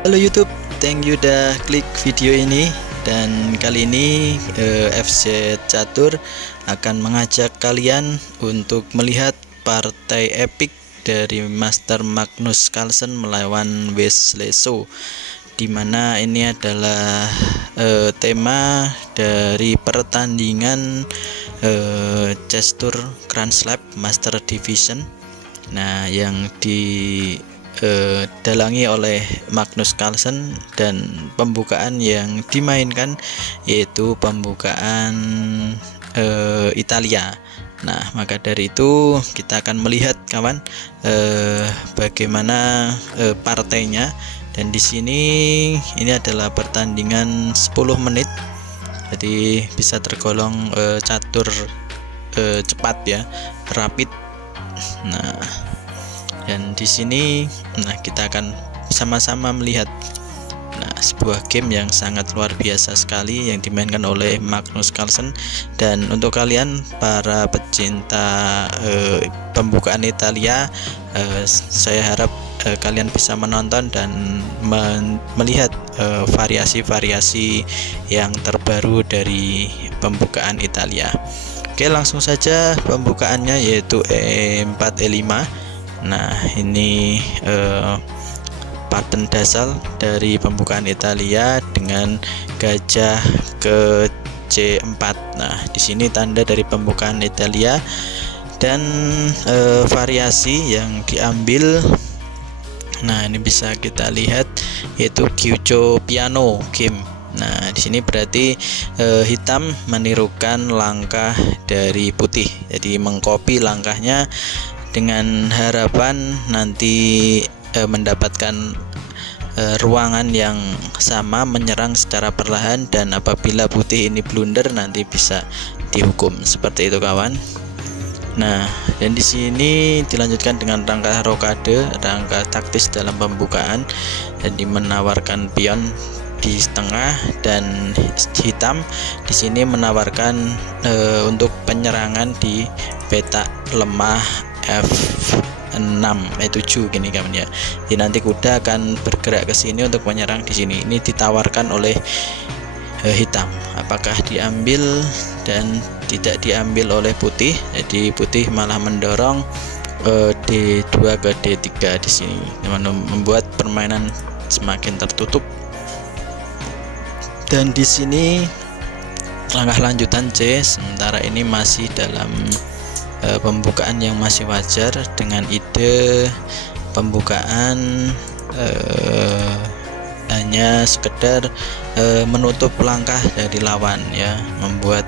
Halo YouTube, thank you udah klik video ini. Dan kali ini FC Catur akan mengajak kalian untuk melihat partai epic dari Master Magnus Carlsen melawan Wesley So, dimana ini adalah tema dari pertandingan Chess Tour Grand Slam Master Division. Nah, yang dalangi oleh Magnus Carlsen, dan pembukaan yang dimainkan yaitu pembukaan Italia. Nah, maka dari itu kita akan melihat kawan bagaimana partainya. Dan di sini ini adalah pertandingan 10 menit, jadi bisa tergolong catur cepat ya, rapid. Nah, dan di sini kita akan sama-sama melihat sebuah game yang sangat luar biasa sekali yang dimainkan oleh Magnus Carlsen. Dan untuk kalian para pecinta pembukaan Italia, saya harap kalian bisa menonton dan melihat variasi-variasi yang terbaru dari pembukaan Italia. Oke, langsung saja pembukaannya, yaitu E4 E5. Nah, ini pattern dasar dari pembukaan Italia dengan gajah ke C4. Nah, di sini tanda dari pembukaan Italia, dan variasi yang diambil. Nah, ini bisa kita lihat yaitu Gyujo Piano game. Nah, di sini berarti hitam menirukan langkah dari putih, jadi mengcopy langkahnya dengan harapan nanti mendapatkan ruangan yang sama, menyerang secara perlahan, dan apabila putih ini blunder nanti bisa dihukum, seperti itu kawan. Nah, dan di sini dilanjutkan dengan rangka rokade, rangka taktis dalam pembukaan, jadi menawarkan pion di tengah, dan hitam di sini menawarkan untuk penyerangan di petak lemah F6 E7 gini kawan ya. Jadi nanti kuda akan bergerak ke sini untuk menyerang di sini. Ini ditawarkan oleh hitam. Apakah diambil? Dan tidak diambil oleh putih. Jadi putih malah mendorong D2 ke D3 di sini, membuat permainan semakin tertutup. Dan di sini langkah lanjutan C, sementara ini masih dalam pembukaan yang masih wajar, dengan ide pembukaan hanya sekedar menutup langkah dari lawan ya, membuat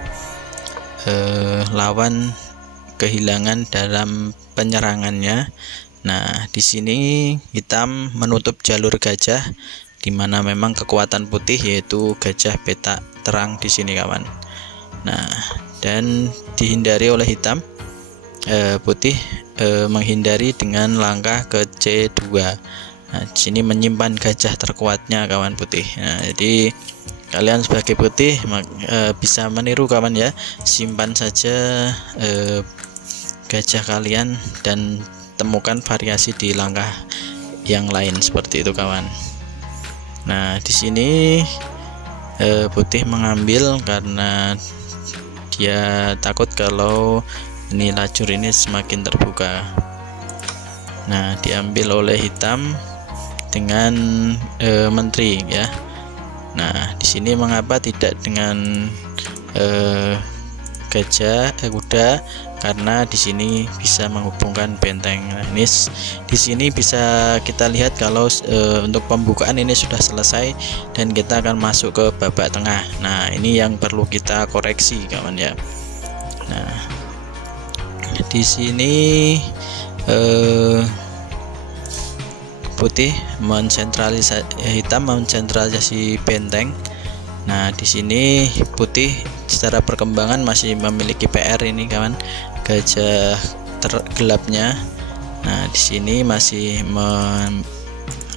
lawan kehilangan dalam penyerangannya. Nah, di sini hitam menutup jalur gajah, dimana memang kekuatan putih yaitu gajah petak terang di sini kawan. Nah, dan dihindari oleh hitam, putih menghindari dengan langkah ke C2. Nah, di sini menyimpan gajah terkuatnya kawan putih. Nah, jadi kalian sebagai putih bisa meniru kawan ya, simpan saja gajah kalian dan temukan variasi di langkah yang lain, seperti itu kawan. Nah, di sini putih mengambil karena dia takut kalau ini lajur ini semakin terbuka. Nah, diambil oleh hitam dengan menteri ya. Nah, di sini mengapa tidak dengan gajah kuda? Karena di sini bisa menghubungkan benteng. Nah, ini di sini bisa kita lihat kalau untuk pembukaan ini sudah selesai dan kita akan masuk ke babak tengah. Nah, ini yang perlu kita koreksi kawan ya. Nah, di sini putih hitam mensentralisasi benteng. Nah, di sini putih secara perkembangan masih memiliki PR ini kawan, gajah tergelapnya. Nah, di sini masih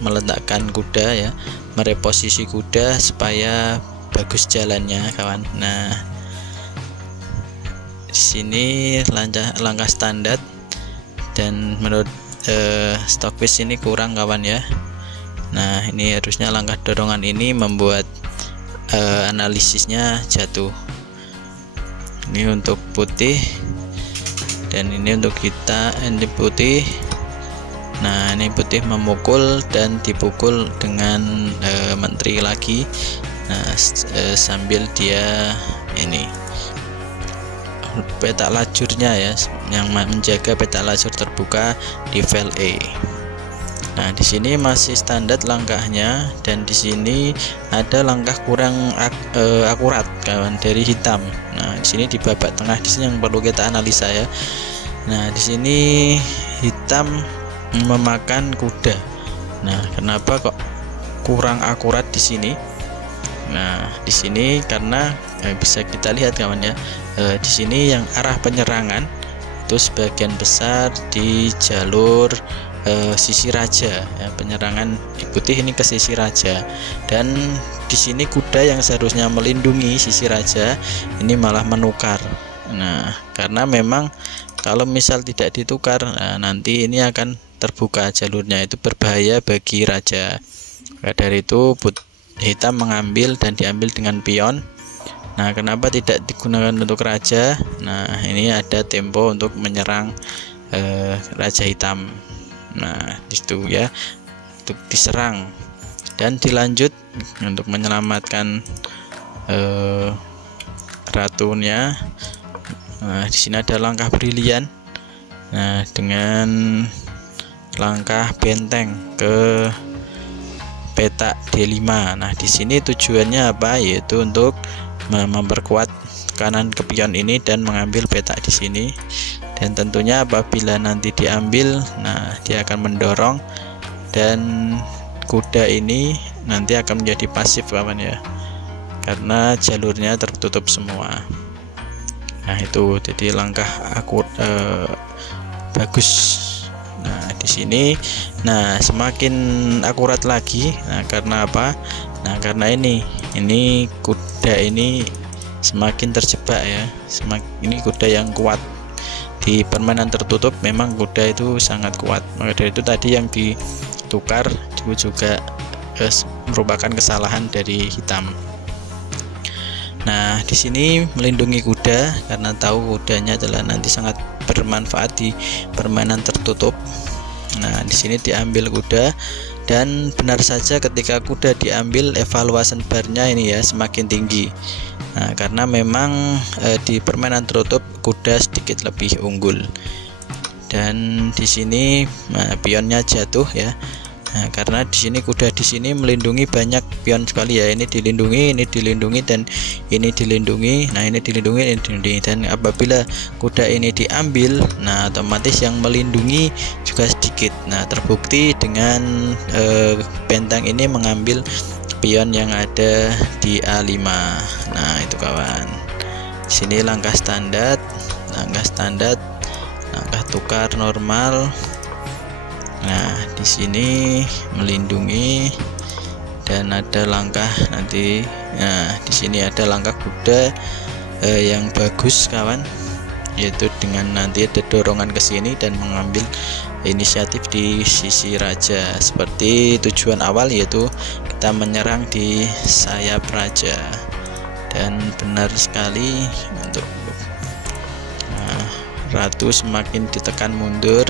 meletakkan kuda ya, mereposisi kuda supaya bagus jalannya kawan. Nah, di sini langkah standar, dan menurut Stockfish ini kurang kawan ya. Nah ini harusnya langkah dorongan ini membuat analisisnya jatuh. Ini untuk putih dan ini untuk kita, ini putih. Nah ini putih memukul dan dipukul dengan menteri lagi. Nah sambil dia ini petak lajurnya ya, yang menjaga petak lajur terbuka di file E. Nah di sini masih standar langkahnya, dan di sini ada langkah kurang akurat kawan dari hitam. Nah di sini di babak tengah di sini yang perlu kita analisa ya. Nah di sini hitam memakan kuda. Nah kenapa kok kurang akurat di sini? Nah di sini karena bisa kita lihat kawan ya, di sini yang arah penyerangan itu sebagian besar di jalur sisi raja ya, penyerangan di putih ini ke sisi raja, dan di sini kuda yang seharusnya melindungi sisi raja ini malah menukar. Nah karena memang kalau misal tidak ditukar, nah, nanti ini akan terbuka jalurnya, itu berbahaya bagi raja. Nah, dari itu hitam mengambil dan diambil dengan pion. Nah kenapa tidak digunakan untuk raja? Nah ini ada tempo untuk menyerang raja hitam. Nah itu ya, untuk diserang dan dilanjut untuk menyelamatkan ratunya. Nah di sini ada langkah brilian. Nah dengan langkah benteng ke petak D5. Nah di sini tujuannya apa? Yaitu untuk memperkuat kanan ke pion ini dan mengambil petak di sini. Dan tentunya apabila nanti diambil, nah dia akan mendorong dan kuda ini nanti akan menjadi pasif kawan ya, karena jalurnya tertutup semua. Nah itu jadi langkah bagus. Nah di sini, nah semakin akurat lagi. Nah karena apa? Nah karena ini kuda ini semakin terjebak ya, ini kuda yang kuat di permainan tertutup. Memang kuda itu sangat kuat, maka dari itu tadi yang ditukar itu juga merupakan kesalahan dari hitam. Nah di sini melindungi kuda karena tahu kudanya adalah nanti sangat bermanfaat di permainan tertutup. Nah di sini diambil kuda, dan benar saja ketika kuda diambil evaluasi barnya ini ya semakin tinggi. Nah karena memang di permainan tertutup kuda sedikit lebih unggul, dan di sini pionnya jatuh ya. Nah karena di sini kuda di sini melindungi banyak pion sekali ya, ini dilindungi dan ini dilindungi. Nah ini dilindungi, dan apabila kuda ini diambil, nah otomatis yang melindungi juga sedikit. Nah terbukti dengan benteng ini mengambil pion yang ada di A5. Nah itu kawan, di sini langkah standar, langkah tukar normal. Nah di sini melindungi dan ada langkah nanti. Nah di sini ada langkah kuda yang bagus kawan, yaitu dengan nanti ada dorongan ke sini dan mengambil inisiatif di sisi raja seperti tujuan awal, yaitu kita menyerang di sayap raja. Dan benar sekali untuk ratu semakin ditekan mundur,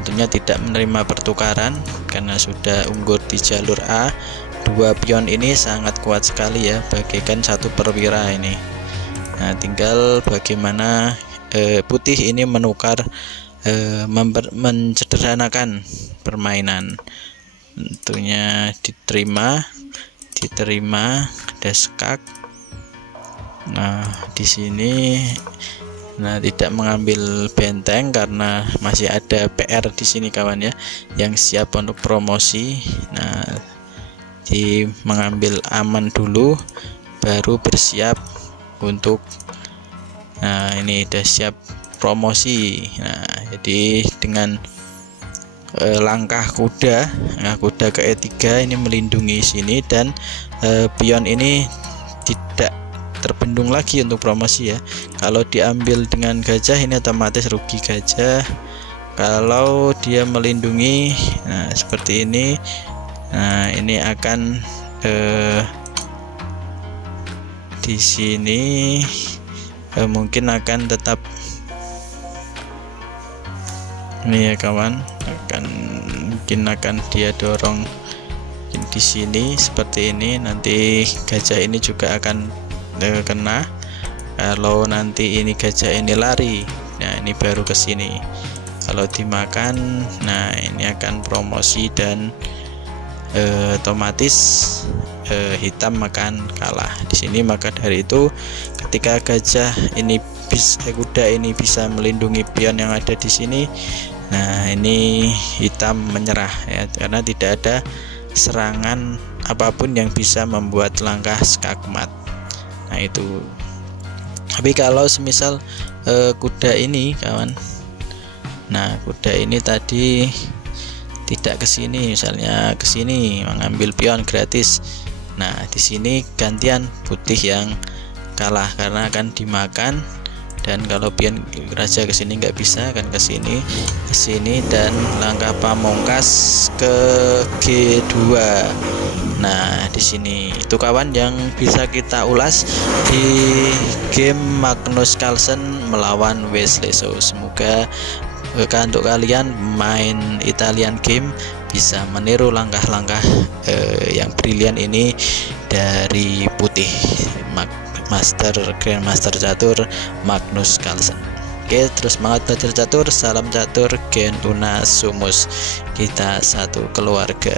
tentunya tidak menerima pertukaran karena sudah unggul di jalur A. Dua pion ini sangat kuat sekali ya, bagaikan satu perwira ini. Nah tinggal bagaimana putih ini menukar, mencederhanakan permainan. Tentunya diterima ada skak. Nah di sini tidak mengambil benteng karena masih ada PR di sini kawan ya, yang siap untuk promosi. Nah mengambil aman dulu baru bersiap untuk, nah ini udah siap promosi. Nah jadi dengan langkah kuda, kuda ke E3 ini melindungi sini, dan pion ini tidak terbendung lagi untuk promosi ya. Kalau diambil dengan gajah ini otomatis rugi gajah. Kalau dia melindungi, nah seperti ini, Nah, ini akan di sini mungkin akan tetap ini ya kawan, mungkin akan dia dorong di sini seperti ini. Nanti gajah ini juga akan kena. Kalau nanti ini gajah ini lari, nah ini baru ke sini. Kalau dimakan, nah ini akan promosi dan otomatis hitam akan kalah di sini. Maka dari itu ketika gajah ini kuda ini bisa melindungi pion yang ada di sini, nah ini hitam menyerah ya, karena tidak ada serangan apapun yang bisa membuat langkah skakmat. Nah itu. Tapi kalau semisal kuda ini kawan, nah kuda ini tadi tidak ke sini, misalnya ke sini mengambil pion gratis. Nah di sini gantian putih yang kalah karena akan dimakan. Dan kalau pion raja ke sini nggak bisa, akan ke sini, dan langkah pamungkas ke G2. Nah di sini itu kawan yang bisa kita ulas di game Magnus Carlsen melawan Wesley. So semoga untuk kalian main Italian game bisa meniru langkah-langkah yang brilian ini dari putih Grandmaster catur Magnus Carlsen. Oke, terus semangat belajar catur. Salam catur, Gen Una Sumus. Kita satu keluarga.